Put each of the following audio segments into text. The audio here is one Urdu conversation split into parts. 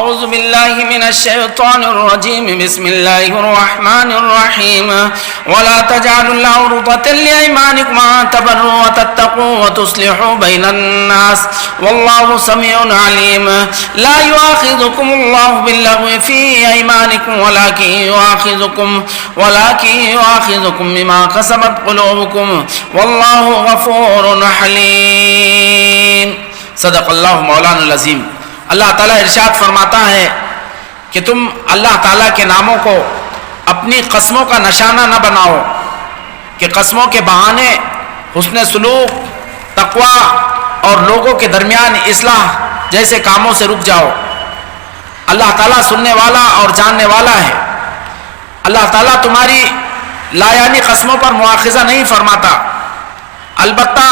أعوذ بالله من الشيطان الرجيم بسم الله الرحمن الرحيم ولا تجعلوا الله عرضة لأيمانكم أن تبروا وتتقوا وتصلحوا بين الناس والله سميع عليم لا يؤاخذكم الله باللغو في أيمانكم ولكن يؤاخذكم بما كسبت قلوبكم والله غفور حليم صدق الله مولانا العظيم۔ اللہ تعالیٰ ارشاد فرماتا ہے کہ تم اللہ تعالیٰ کے ناموں کو اپنی قسموں کا نشانہ نہ بناؤ کہ قسموں کے بہانے حسن سلوک، تقوی اور لوگوں کے درمیان اصلاح جیسے کاموں سے رک جاؤ۔ اللہ تعالیٰ سننے والا اور جاننے والا ہے۔ اللہ تعالیٰ تمہاری لایانی قسموں پر مواخذہ نہیں فرماتا، البتہ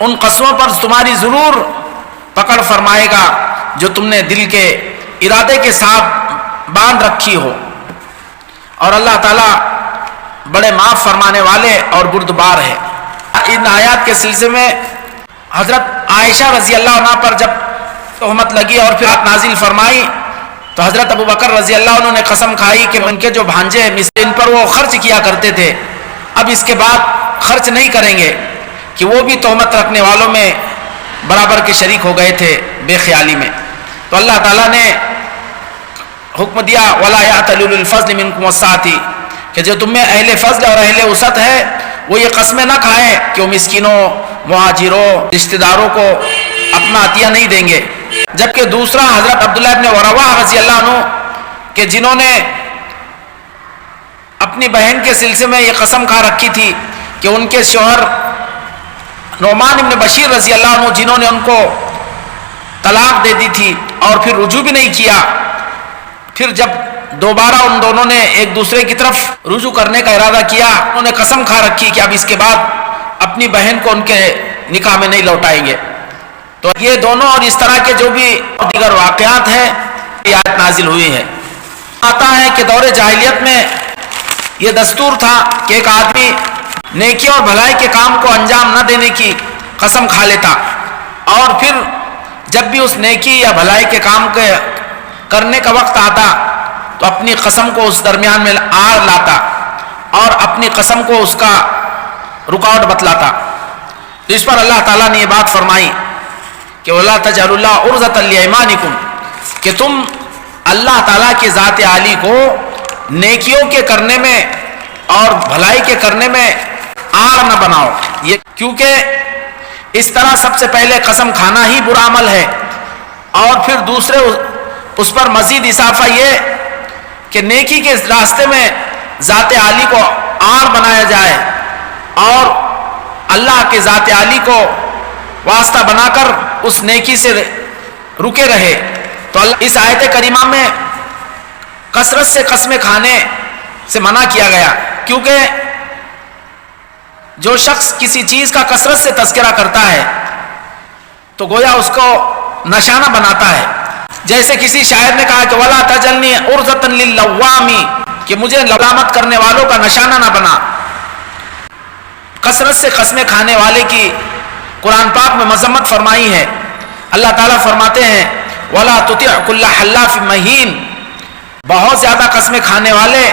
ان قسموں پر تمہاری ضرور پکڑ فرمائے گا جو تم نے دل کے ارادے کے ساتھ باندھ رکھی ہو، اور اللہ تعالیٰ بڑے معاف فرمانے والے اور بردبار ہے۔ ان آیات کے سلسلے میں حضرت عائشہ رضی اللہ عنہ پر جب تہمت لگی اور پھر آیات نازل فرمائی تو حضرت ابو بکر رضی اللہ عنہ نے قسم کھائی کہ ان کے جو بھانجے ان پر وہ خرچ کیا کرتے تھے اب اس کے بعد خرچ نہیں کریں گے، کہ وہ بھی تہمت رکھنے والوں میں برابر کے شریک ہو گئے تھے بے خیالی میں۔ تو اللہ تعالیٰ نے حکم دیا وَلَا يَعْتَلُ أُولُو الْفَضْلِ مِنْكُمْ وَالسَّعَةِ، کہ جو تم میں اہل فضل اور اہل وسعت ہے وہ یہ قسمیں نہ کھائیں کہ وہ مسکینوں، مہاجروں، رشتہ داروں کو اپنا عطیہ نہیں دیں گے۔ جبکہ دوسرا حضرت عبداللہ ابن رواحہ رضی اللہ عنہ کہ جنہوں نے اپنی بہن کے سلسلے میں یہ قسم کھا رکھی تھی کہ ان کے شوہر نعمان ابن بشیر رضی اللہ عنہ جنہوں نے ان کو طلاق دے دی تھی اور پھر رجوع بھی نہیں کیا، پھر جب دوبارہ ان دونوں نے ایک دوسرے کی طرف رجوع کرنے کا ارادہ کیا، انہوں نے قسم کھا رکھی کہ اب اس کے بعد اپنی بہن کو ان کے نکاح میں نہیں لوٹائیں گے۔ تو یہ دونوں اور اس طرح کے جو بھی دیگر واقعات ہیں یہ آیت نازل ہوئی ہے۔ آتا ہے کہ دور جاہلیت میں یہ دستور تھا کہ ایک آدمی نیکی اور بھلائی کے کام کو انجام نہ دینے کی قسم کھا لیتا، اور پھر جب بھی اس نیکی یا بھلائی کے کام کے کرنے کا وقت آتا تو اپنی قسم کو اس درمیان میں آڑ لاتا اور اپنی قسم کو اس کا رکاوٹ بتلاتا۔ تو اس پر اللہ تعالیٰ نے یہ بات فرمائی کہ وَلَا تَجْعَلُوا اللَّهَ عُرْضَةً لِأَيْمَانِكُمْ، کہ تم اللہ تعالیٰ کی ذات عالی کو نیکیوں کے کرنے میں اور بھلائی کے کرنے میں آڑ نہ بناؤ، یہ کیونکہ اس طرح سب سے پہلے قسم کھانا ہی برا عمل ہے، اور پھر دوسرے اس پر مزید اضافہ یہ کہ نیکی کے راستے میں ذات عالی کو آڑ بنایا جائے اور اللہ کے ذات عالی کو واسطہ بنا کر اس نیکی سے رکے رہے۔ تو اللہ اس آیت کریمہ میں کثرت سے قسمیں کھانے سے منع کیا گیا، کیونکہ جو شخص کسی چیز کا کثرت سے تذکرہ کرتا ہے تو گویا اس کو نشانہ بناتا ہے۔ جیسے کسی شاعر نے کہا کہ وَلَا تَجْعَلْنِي عُرْضَةً لِلَّوَّامِ، کہ مجھے لوامت کرنے والوں کا نشانہ نہ بنا۔ کثرت سے قسمیں کھانے والے کی قرآن پاک میں مذمت فرمائی ہے۔ اللہ تعالیٰ فرماتے ہیں وَلَا تُطِعْ كُلَّ حَلَّافٍ مَّهِينٍ، بہت زیادہ قسمیں کھانے والے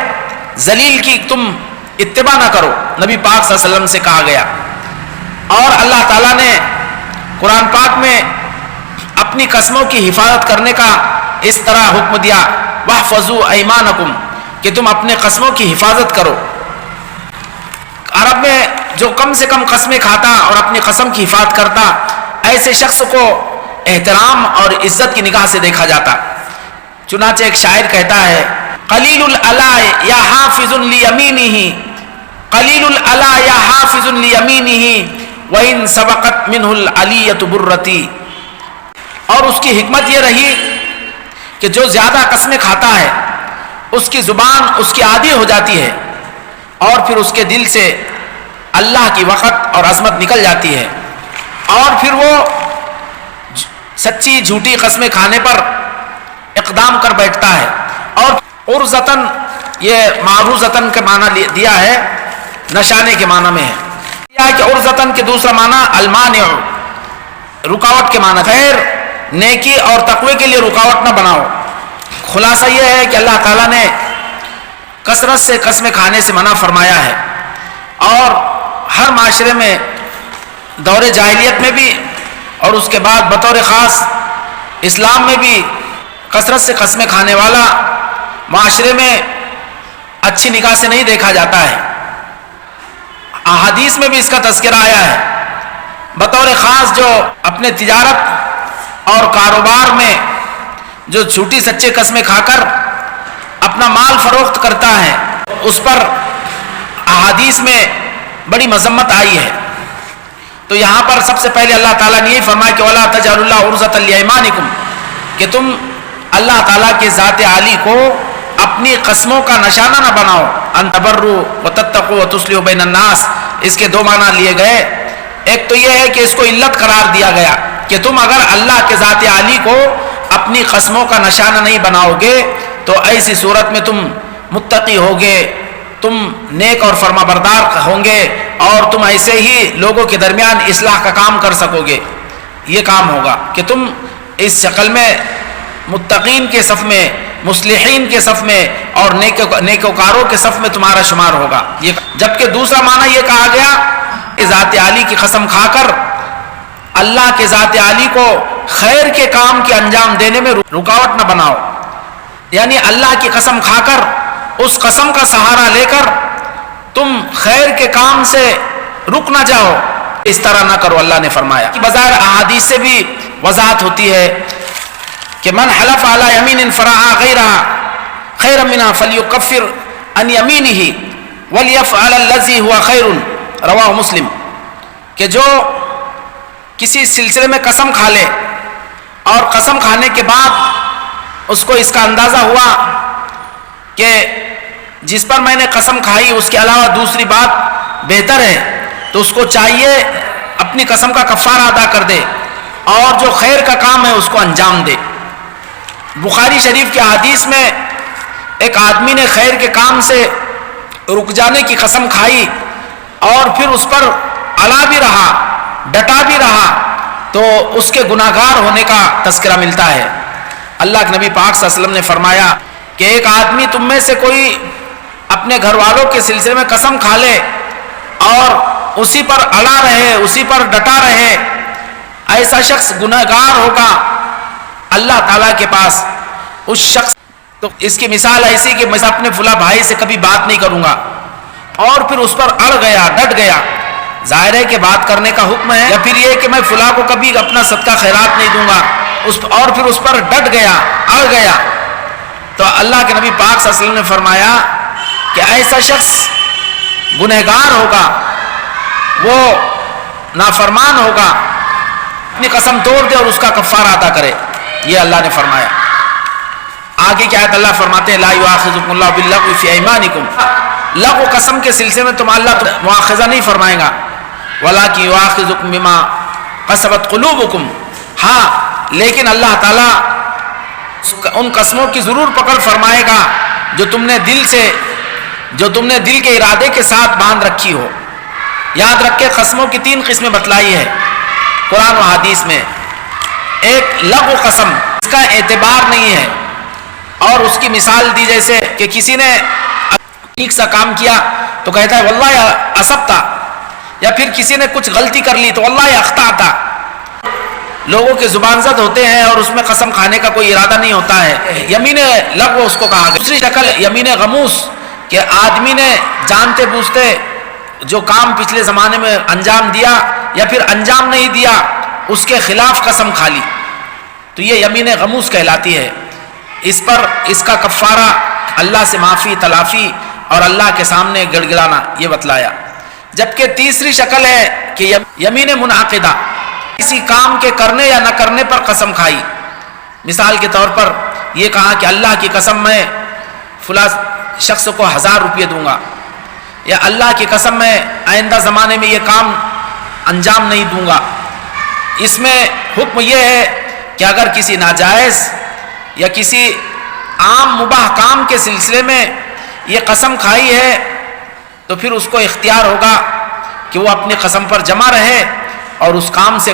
ذلیل کی تم اتباع نہ کرو، نبی پاک صلی اللہ علیہ وسلم سے کہا گیا۔ اور اللہ تعالیٰ نے قرآن پاک میں اپنی قسموں کی حفاظت کرنے کا اس طرح حکم دیا وَاحْفَظُوا أَيْمَانَكُمْ، کہ تم اپنے قسموں کی حفاظت کرو۔ عرب میں جو کم سے کم قسمیں کھاتا اور اپنی قسم کی حفاظت کرتا، ایسے شخص کو احترام اور عزت کی نگاہ سے دیکھا جاتا۔ چنانچہ ایک شاعر کہتا ہے قلیل العلاء یا حافظ لیمینہ، قلیل العلاء یا حافظ لیمینہ وَإِن سبقت منہ العلیۃ برتی، اور اس کی حکمت یہ رہی کہ جو زیادہ قسمیں کھاتا ہے اس کی زبان اس کی عادی ہو جاتی ہے اور پھر اس کے دل سے اللہ کی وقت اور عظمت نکل جاتی ہے، اور پھر وہ سچی جھوٹی قسمیں کھانے پر اقدام کر بیٹھتا ہے۔ اور عرضتاً یہ معروضتاً کے معنی دیا ہے، نشانے کے معنی میں ہے کہ عرضتاً کے دوسرا معنی المانع، رکاوٹ کے معنی، خیر نیکی اور تقوی کے لیے رکاوٹ نہ بناؤ۔ خلاصہ یہ ہے کہ اللہ تعالیٰ نے کثرت سے قسمیں کھانے سے منع فرمایا ہے، اور ہر معاشرے میں دور جاہلیت میں بھی اور اس کے بعد بطور خاص اسلام میں بھی کثرت سے قسمیں کھانے والا معاشرے میں اچھی نگاہ سے نہیں دیکھا جاتا ہے۔ احادیث میں بھی اس کا تذکرہ آیا ہے۔ بطور خاص جو اپنے تجارت اور کاروبار میں جو جھوٹی سچے قسمیں کھا کر اپنا مال فروخت کرتا ہے، اس پر احادیث میں بڑی مذمت آئی ہے۔ تو یہاں پر سب سے پہلے اللہ تعالیٰ نے یہ فرمایا کہ وَلَا تَجْعَلُوا اللَّهَ عُرْضَةً لِأَيْمَانِكُمْ، کہ تم اللہ تعالیٰ کے ذات عالی کو اپنی قسموں کا نشانہ نہ بناؤ۔ ان تبروا وتتقوا وتصلحوا بین الناس، اس کے دو معنی لیے گئے۔ ایک تو یہ ہے کہ اس کو علت قرار دیا گیا کہ تم اگر اللہ کے ذات عالی کو اپنی قسموں کا نشانہ نہیں بناؤ گے تو ایسی صورت میں تم متقی ہوگے، تم نیک اور فرما بردار ہوں گے، اور تم ایسے ہی لوگوں کے درمیان اصلاح کا کام کر سکو گے۔ یہ کام ہوگا کہ تم اس شکل میں متقین کے صف میں، مصلحین کے صف میں اور نیکوکاروں کے صف میں تمہارا شمار ہوگا۔ جبکہ دوسرا معنی یہ کہا گیا کہ ذات عالی کی قسم کھا کر اللہ کے ذات عالی کو خیر کے کام کے انجام دینے میں رکاوٹ نہ بناؤ، یعنی اللہ کی قسم کھا کر اس قسم کا سہارا لے کر تم خیر کے کام سے رک نہ جاؤ، اس طرح نہ کرو۔ اللہ نے فرمایا کہ بظاہر احادیث سے بھی وضاحت ہوتی ہے کہ من حلف علی یمین فرعا غیرہا خیرا منہا فلیکفر عن یمینہ ولیفعل الذی ہوا خیر، رواہ مسلم، کہ جو کسی سلسلے میں قسم کھا لے اور قسم کھانے کے بعد اس کو اس کا اندازہ ہوا کہ جس پر میں نے قسم کھائی اس کے علاوہ دوسری بات بہتر ہے، تو اس کو چاہیے اپنی قسم کا کفارہ ادا کر دے اور جو خیر کا کام ہے اس کو انجام دے۔ بخاری شریف کی حدیث میں ایک آدمی نے خیر کے کام سے رک جانے کی قسم کھائی اور پھر اس پر اڑا بھی رہا، ڈٹا بھی رہا، تو اس کے گناہگار ہونے کا تذکرہ ملتا ہے۔ اللہ کے نبی پاک صلی اللہ علیہ وسلم نے فرمایا کہ ایک آدمی تم میں سے کوئی اپنے گھر والوں کے سلسلے میں قسم کھا لے اور اسی پر اڑا رہے، اسی پر ڈٹا رہے، ایسا شخص گناہگار ہوگا اللہ تعالیٰ کے پاس۔ اس شخص تو اس کی مثال ایسی کہ میں اپنے فلاں بھائی سے کبھی بات نہیں کروں گا، اور پھر اس پر اڑ گیا، ڈٹ گیا، ظاہر ہے کہ بات کرنے کا حکم ہے، یا پھر یہ کہ میں فلاں کو کبھی اپنا صدقہ خیرات نہیں دوں گا، اور پھر اس پر ڈٹ گیا، اڑ گیا، تو اللہ کے نبی پاک صلی اللہ علیہ وسلم نے فرمایا کہ ایسا شخص گنہگار ہوگا، وہ نافرمان ہوگا، اپنی قسم توڑ دے اور اس کا کفارہ ادا کرے۔ یہ اللہ نے فرمایا۔ آگے کیا ہے؟ اللہ فرماتے ہیں لا یؤاخذکم اللہ باللغو فی ایمانکم، لغو قسم کے سلسلے میں تم اللہ مؤاخذہ نہیں فرمائے گا، ولکن یؤاخذکم بما قصبت قلوبکم، ہاں لیکن اللہ تعالیٰ ان قسموں کی ضرور پکڑ فرمائے گا جو تم نے دل کے ارادے کے ساتھ باندھ رکھی ہو۔ یاد رکھے قسموں کی 3 قسمیں بتلائی ہے قرآن و حدیث میں۔ ایک لغو قسم، اس کا اعتبار نہیں ہے، اور اس کی مثال دی جیسے کہ کسی نے ٹھیک سا کام کیا تو کہتا ہے واللہ اصبتا، یا پھر کسی نے کچھ غلطی کر لی تو واللہ اخطأتا۔ لوگوں کے زبان زد ہوتے ہیں اور اس میں قسم کھانے کا کوئی ارادہ نہیں ہوتا ہے، یمین لغو اس کو کہا گیا۔ دوسری شکل یمین غموس، کہ آدمی نے جانتے بوجھتے جو کام پچھلے زمانے میں انجام دیا یا پھر انجام نہیں دیا اس کے خلاف قسم کھا لی، تو یہ یمین غموس کہلاتی ہے۔ اس پر اس کا کفارہ اللہ سے معافی تلافی اور اللہ کے سامنے گڑ گڑانا، یہ بتلایا۔ جبکہ تیسری شکل ہے کہ یمین منعقدہ، کسی کام کے کرنے یا نہ کرنے پر قسم کھائی۔ مثال کے طور پر یہ کہا کہ اللہ کی قسم میں فلاں شخص کو 1000 روپے دوں گا، یا اللہ کی قسم میں آئندہ زمانے میں یہ کام انجام نہیں دوں گا۔ اس میں حکم یہ ہے کہ اگر کسی ناجائز یا کسی عام مباح کام کے سلسلے میں یہ قسم کھائی ہے تو پھر اس کو اختیار ہوگا کہ وہ اپنی قسم پر جمع رہے اور اس کام سے